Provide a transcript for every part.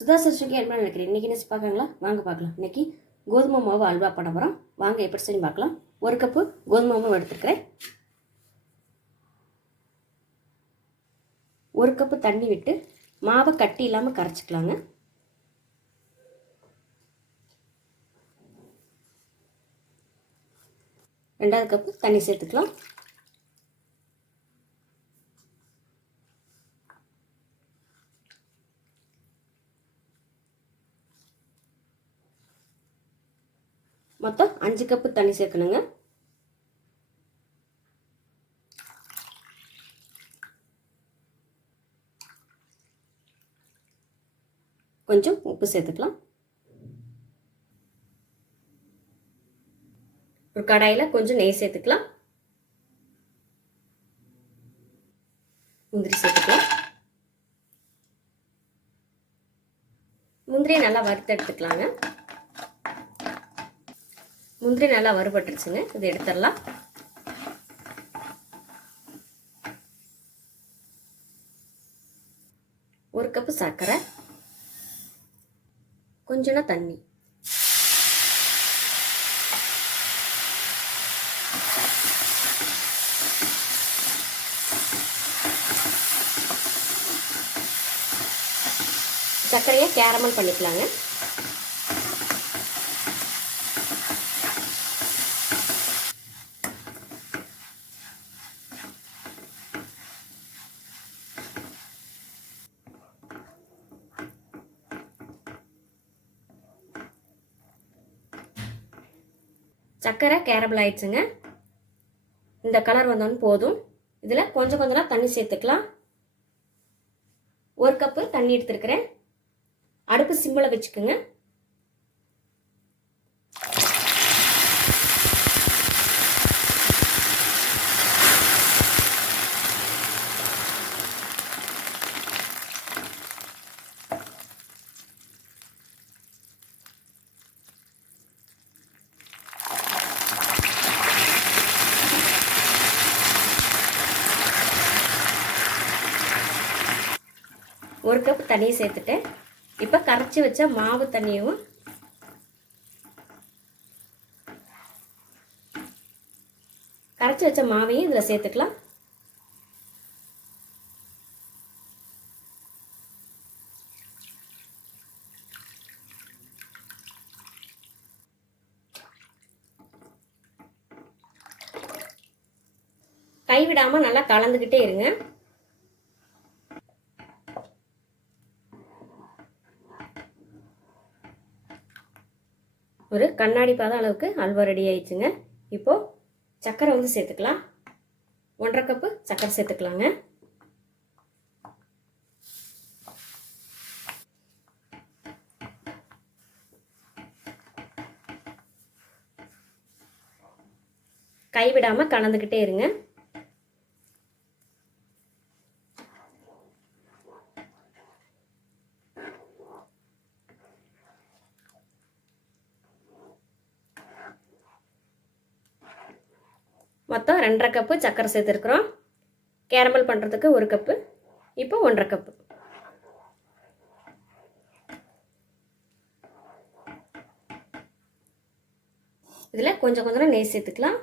சுதா சஷ்டிக்கு என்ன நினைக்கிறேன் இன்றைக்கி என்ன பார்க்கங்களா வாங்க பார்க்கலாம். இன்றைக்கி கோதுமை மாவு அல்வா பண்ண போகிறோம் வாங்க எப்படி செஞ்சு பார்க்கலாம். ஒரு கப்பு கோதுமை மாவு எடுத்துருக்குறேன். ஒரு கப்பு தண்ணி விட்டு மாவை கட்டி இல்லாமல் கரைச்சிக்கலாங்க. ரெண்டாவது கப்பு தண்ணி சேர்த்துக்கலாம். மொத்தம் அஞ்சு கப்பு தண்ணி சேர்க்கணுங்க. கொஞ்சம் உப்பு சேர்த்துக்கலாம். ஒரு கடாயில் கொஞ்சம் நெய் சேர்த்துக்கலாம். முந்திரி சேர்த்துக்கலாம். முந்திரியை நல்லா வறுத்து எடுத்துக்கலாங்க. முந்திரி நல்லா வறுபட்டுருச்சுங்க. இது எடுத்துடலாம். ஒரு கப்பு சர்க்கரை. கொஞ்சோனா தண்ணி. சர்க்கரையை கேரமல் பண்ணிக்கலாங்க. சர்க்கரை கேரபிள் ஆயிடுச்சுங்க. இந்த கலர் வந்தோன்னு போதும். இதில் கொஞ்சம் கொஞ்சமாக தண்ணி சேர்த்துக்கலாம். ஒரு கப்பு தண்ணி எடுத்துருக்கிறேன். அடுப்பு சிம்மில் வச்சுக்கோங்க. ஒரு கப் தண்ணியை சேர்த்துட்டேன் இப்போ கரைச்சி வச்ச மாவு தண்ணியும் கரைச்சி வச்ச மாவையும் இதில் சேர்த்துக்கலாம். கைவிடாமல் நல்லா கலந்துக்கிட்டே இருங்க. ஒரு கண்ணாடி பாதம் அளவுக்கு அல்வா ரெடி ஆயிடுச்சுங்க. இப்போது சக்கரை வந்து சேர்த்துக்கலாம். ஒன்றரை கப்பு சக்கரை சேர்த்துக்கலாங்க. கைவிடாமல் கலந்துக்கிட்டே இருங்க. மொத்தம் ரெண்டரை கப்பு சர்க்கரை சேர்த்துருக்குறோம். கேரமல் பண்ணுறதுக்கு ஒரு கப்பு இப்போ ஒன்றரை கப்பு இதில் கொஞ்சம் கொஞ்சம் நெய் சேர்த்துக்கலாம்.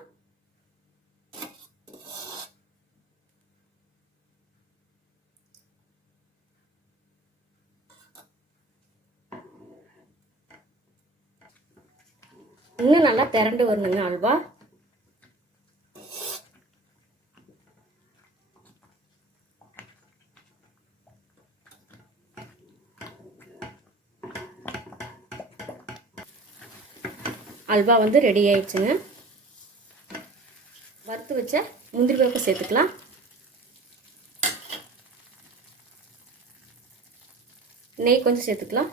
இன்னும் நல்லா திரண்டு வரணுங்க அல்வா. அல்வா வந்து ரெடி ஆயிடுச்சுங்க. வறுத்து வச்ச முந்திரி பருப்பு சேர்த்துக்கலாம். நெய் கொஞ்சம் சேர்த்துக்கலாம்.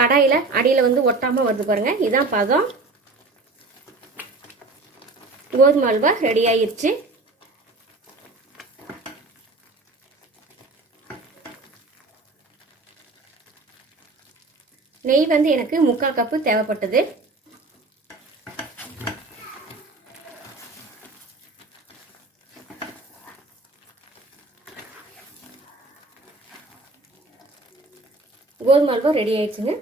கடாயில் அடியில் வந்து ஒட்டாமல் வருது பாருங்கள் இதுதான் பதம். கோதுமை அல்வா ரெடி ஆயிடுச்சு நெய் வந்து எனக்கு முக்கால் கப்பு தேவைப்பட்டது. கோதுமை அல்வா ரெடி ஆயிடுச்சுங்க.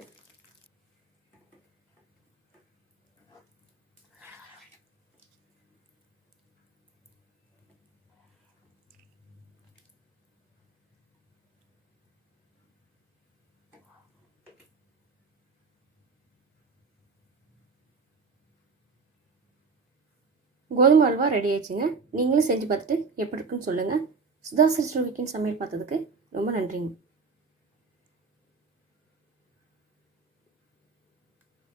கோதுமை அல்வா ரெடி ஆயிடுச்சுங்க. நீங்களும் செஞ்சு பார்த்துட்டு எப்படி இருக்குன்னு சொல்லுங்கள் சுதா சிஸ்டர் சமையல் பார்த்ததுக்கு ரொம்ப நன்றிங்க.